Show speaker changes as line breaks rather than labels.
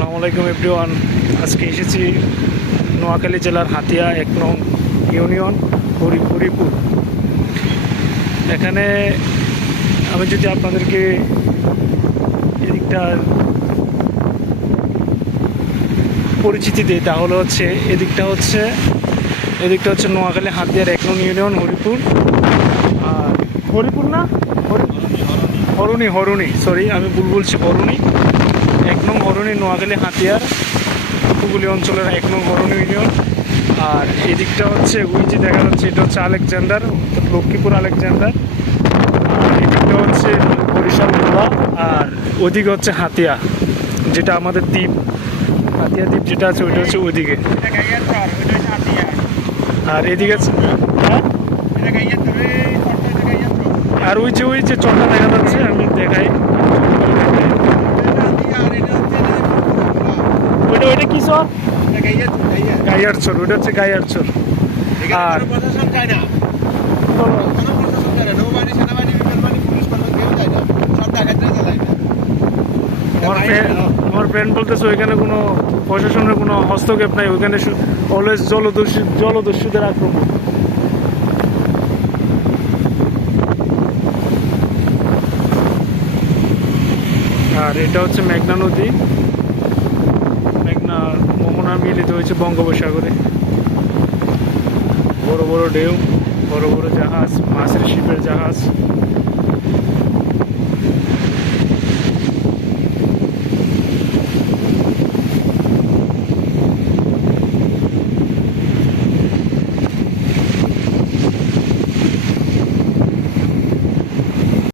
আসসালামু আলাইকুম এভরিওয়ান। আজকে এসেছি নোয়াখালী জেলার হাতিয়া এক নং ইউনিয়ন হরি হরিপুর। এখানে আমি যদি আপনাদেরকে এদিকটা পরিচিতি দিই, তাহলে হচ্ছে এদিকটা হচ্ছে এদিকটা হচ্ছে নোয়াখালী হাতিয়ার এক নং ইউনিয়ন হরিপুর। আর হরিপুর না? হরি হরুনি হরুনি সরি, আমি ভুল বলছি হরুনি এক নং হরুনি নোয়াখালী হাতিয়ার উপকূলী অঞ্চলের এক নং হরুনি ইউনিয়ন আর এদিকটা হচ্ছে ওই যে দেখা যাচ্ছে এটা হচ্ছে আলেকজান্ডার লক্ষ্মীপুর আলেকজান্ডার। আর এদিকটা হচ্ছে বরিশাল গোলা আর ওইদিকে হচ্ছে হাতিয়া যেটা আমাদের দ্বীপ। হাতিয়া দ্বীপ যেটা আছে ওইটা হচ্ছে ওইদিকে। আর এদিকে আর ওই যে ওই যে চটটা দেখা যাচ্ছে আমি দেখাই। ওইটা ওইটা কি সর গাইয়ার চর ওইটা হচ্ছে গাইয়ার চর। আর- আমার ফ্রেন্ড বলতেছে ওইখানে কোনো প্রশাসনের কোনো হস্তক্ষেপ নাই। ওইখানে অলওয়েজ জলদস্যু জলদস্যুদের আক্রমণ। আর এটা হচ্ছে মেঘনা নদী। মোহনা মিলিত হয়েছে বঙ্গোপসাগরে। বড় বড় ঢেউ বড় বড় জাহাজ মাছের শিপের জাহাজ।